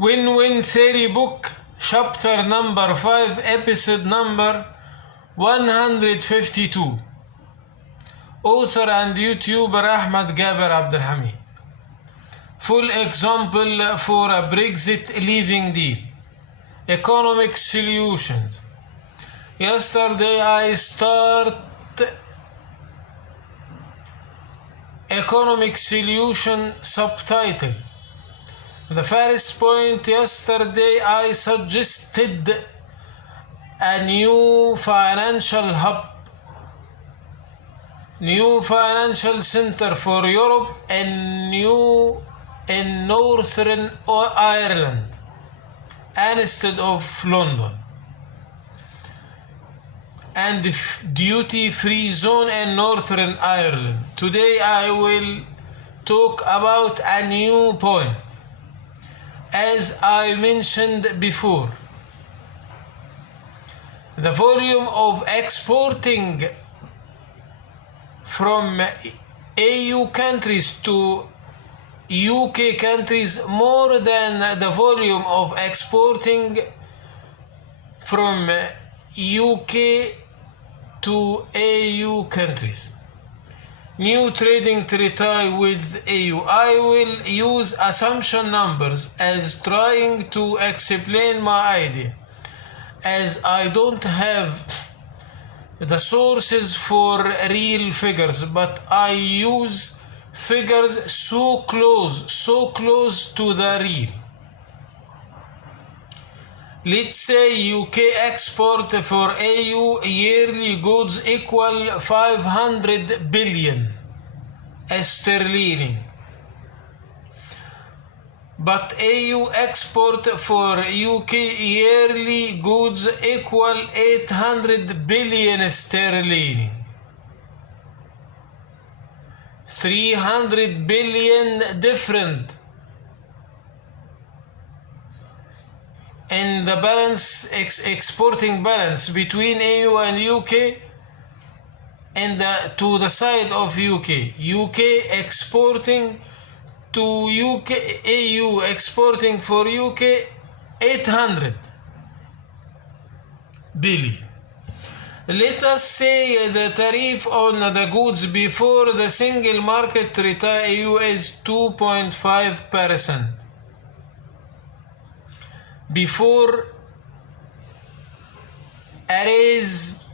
Win-Win Theory Book, Chapter number 5, Episode number 152. Author and YouTuber Ahmed Gaber Abdelhamid. Full example for a Brexit leaving deal. Economic solutions. Yesterday I start economic solution subtitle. The first point, yesterday I suggested a new financial hub, new financial center for Europe and in Northern Ireland instead of London, and duty-free zone in Northern Ireland. Today I will talk about a new point. As I mentioned before, the volume of exporting from EU countries to UK countries more than the volume of exporting from UK to EU countries. New trading treaty with EU. I will use assumption numbers as trying to explain my idea, as I don't have the sources for real figures, but I use figures so close to the real. Let's say UK export for EU yearly goods equal 500 billion sterling. But EU export for UK yearly goods equal 800 billion sterling. 300 billion different in the balance, exporting balance between EU and UK and to the side of UK. UK exporting to UK, EU exporting for UK 800 billion. Let us say the tariff on the goods before the single market treaty EU is 2.5%. Before arrest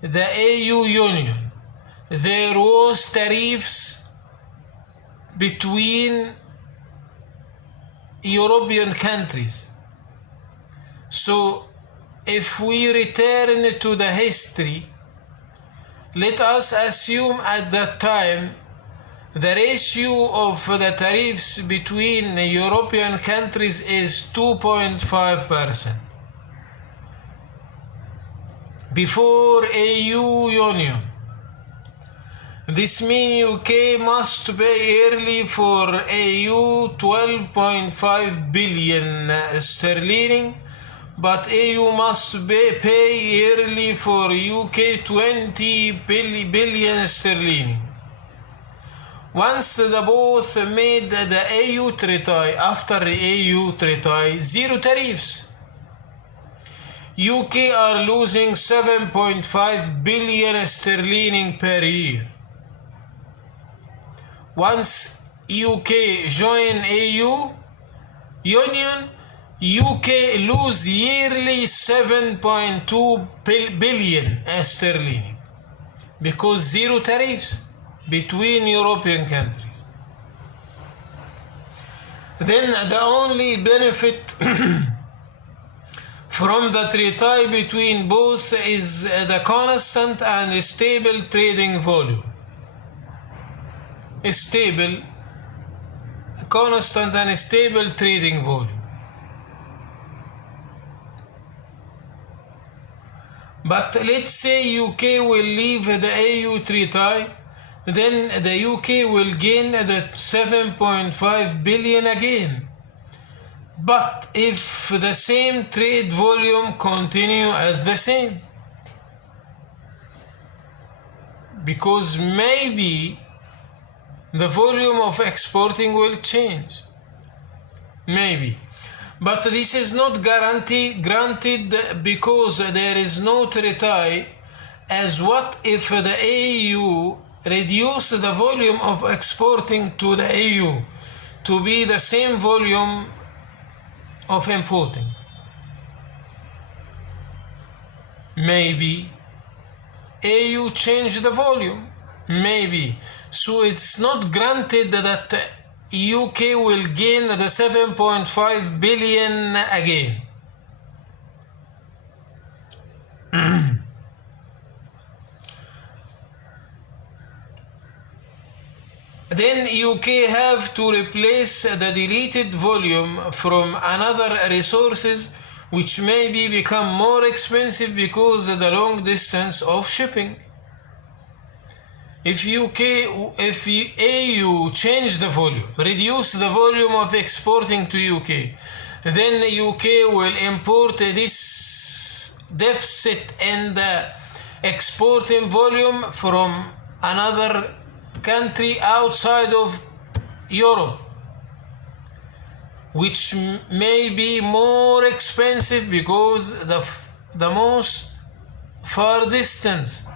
the EU Union, there was tariffs between European countries. So if we return to the history, let us assume at that time the ratio of the tariffs between European countries is 2.5%. Before EU Union. This means UK must pay yearly for EU 12.5 billion sterling, but EU must pay yearly for UK 20 billion sterling. Once the both made the EU treaty, after the EU treaty, zero tariffs. UK are losing 7.5 billion sterling per year. Once UK join EU Union, UK lose yearly 7.2 billion sterling because zero tariffs between European countries. Then the only benefit from the treaty between both is the constant and stable trading volume. Constant and stable trading volume. But let's say UK will leave the EU treaty, then the UK will gain the 7.5 billion again. But if the same trade volume continue as the same, because maybe the volume of exporting will change. Maybe. But this is not granted because there is no treaty. As what if the AU reduce the volume of exporting to the AU to be the same volume of importing? Maybe AU change the volume, maybe. So it's not granted that UK will gain the 7.5 billion again. Then UK have to replace the deleted volume from another resources, which maybe become more expensive because of the long distance of shipping. If AU change the volume, reduce the volume of exporting to UK, then UK will import this deficit in the exporting volume from another country outside of Europe, which may be more expensive because the most far distance.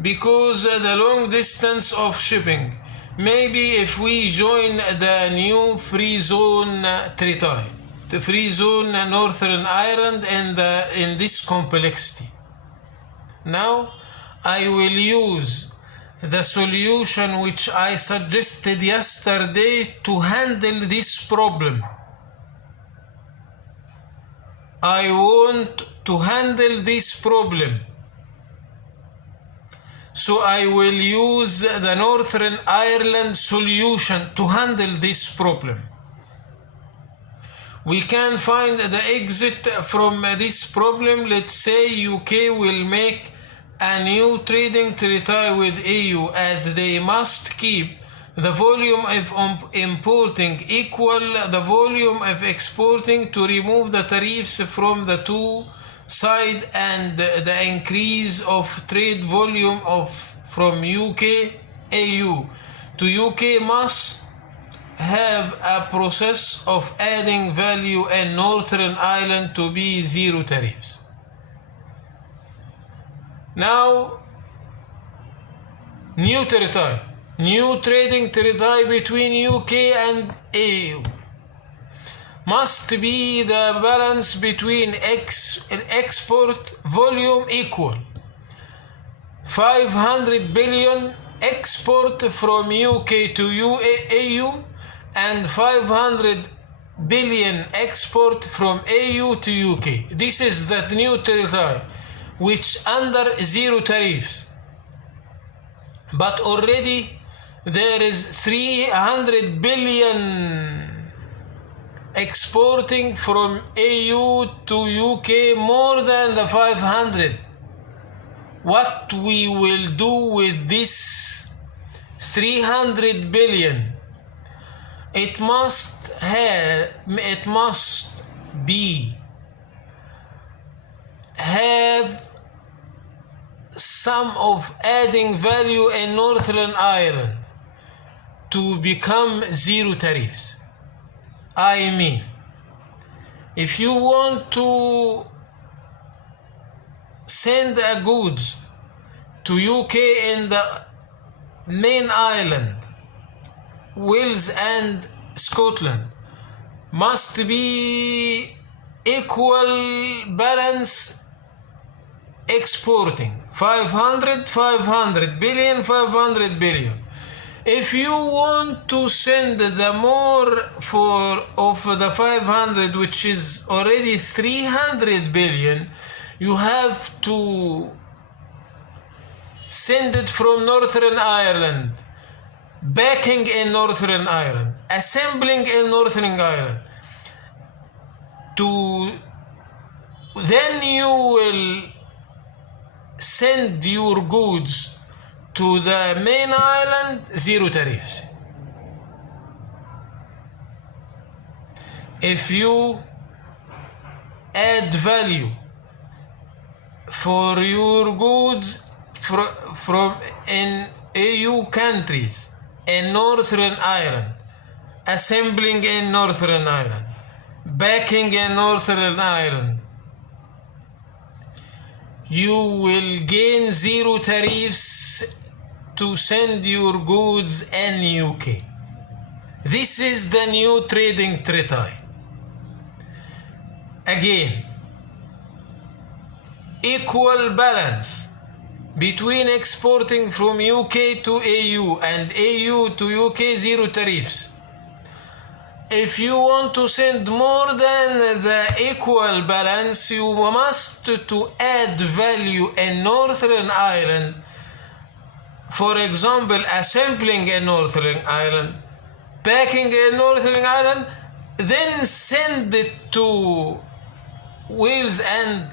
Because the long distance of shipping. Maybe if we join the new free zone treaty, the free zone Northern Ireland, in this complexity. Now I will use the solution which I suggested yesterday to handle this problem. I want to handle this problem. So I will use the Northern Ireland solution to handle this problem. We can find the exit from this problem. Let's say UK will make a new trading treaty with EU, as they must keep the volume of importing equal the volume of exporting to remove the tariffs from the two sides, and the increase of trade volume from UK AU to UK must have a process of adding value in Northern Ireland to be zero tariffs. Now, new treaty, new trading treaty between UK and EU must be the balance between export volume equal 500 billion export from UK to EU and 500 billion export from EU to UK. This is the new treaty, which under zero tariffs. But already there is 300 billion exporting from EU to UK, more than the 500. What we will do with this 300 billion? It must have some of adding value in Northern Ireland to become zero tariffs. I mean, if you want to send the goods to UK in the main island, Wales and Scotland, must be equal balance exporting 500 billion. If you want to send the more of the 500, which is already 300 billion, you have to send it from Northern Ireland, backing in Northern Ireland, assembling in Northern Ireland. Then you will send your goods to the main island, zero tariffs. If you add value for your goods from in AU countries in Northern Ireland, assembling in Northern Ireland, backing in Northern Ireland, you will gain zero tariffs to send your goods in UK. This is the new trading treaty. Again, equal balance between exporting from UK to AU and AU to UK, zero tariffs. If you want to send more than the equal balance, you must to add value in Northern Ireland. For example, assembling in Northern Ireland, packing in Northern Ireland, then send it to Wales and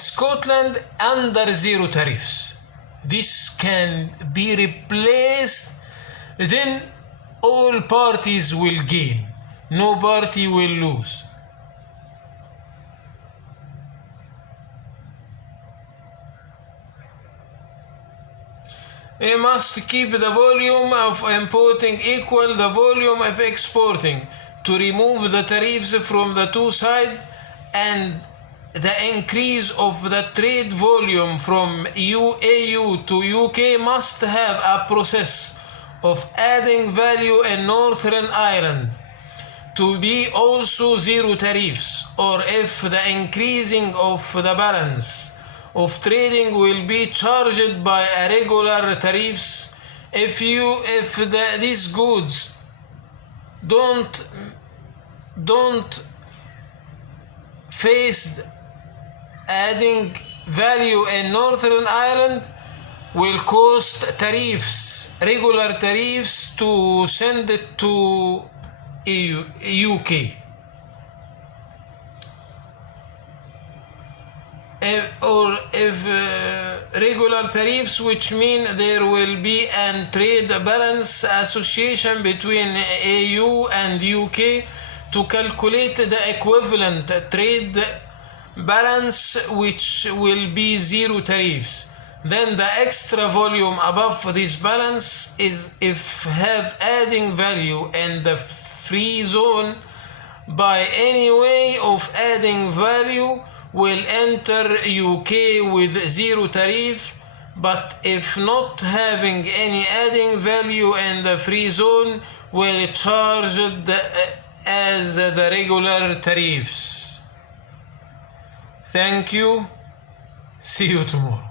Scotland under zero tariffs. This can be replaced, then all parties will gain, no party will lose. We must keep the volume of importing equal the volume of exporting to remove the tariffs from the two sides, and the increase of the trade volume from AU to UK must have a process of adding value in Northern Ireland to be also zero tariffs, or if the increasing of the balance of trading will be charged by a regular tariffs. If these goods don't face adding value in Northern Ireland, will cost tariffs, regular tariffs, to send it to UK. If regular tariffs, which mean there will be a trade balance association between AU and UK to calculate the equivalent trade balance, which will be zero tariffs. Then the extra volume above this balance is if have adding value in the free zone by any way of adding value will enter UK with zero tariff, but if not having any adding value in the free zone will charged as the regular tariffs. Thank you. See you tomorrow.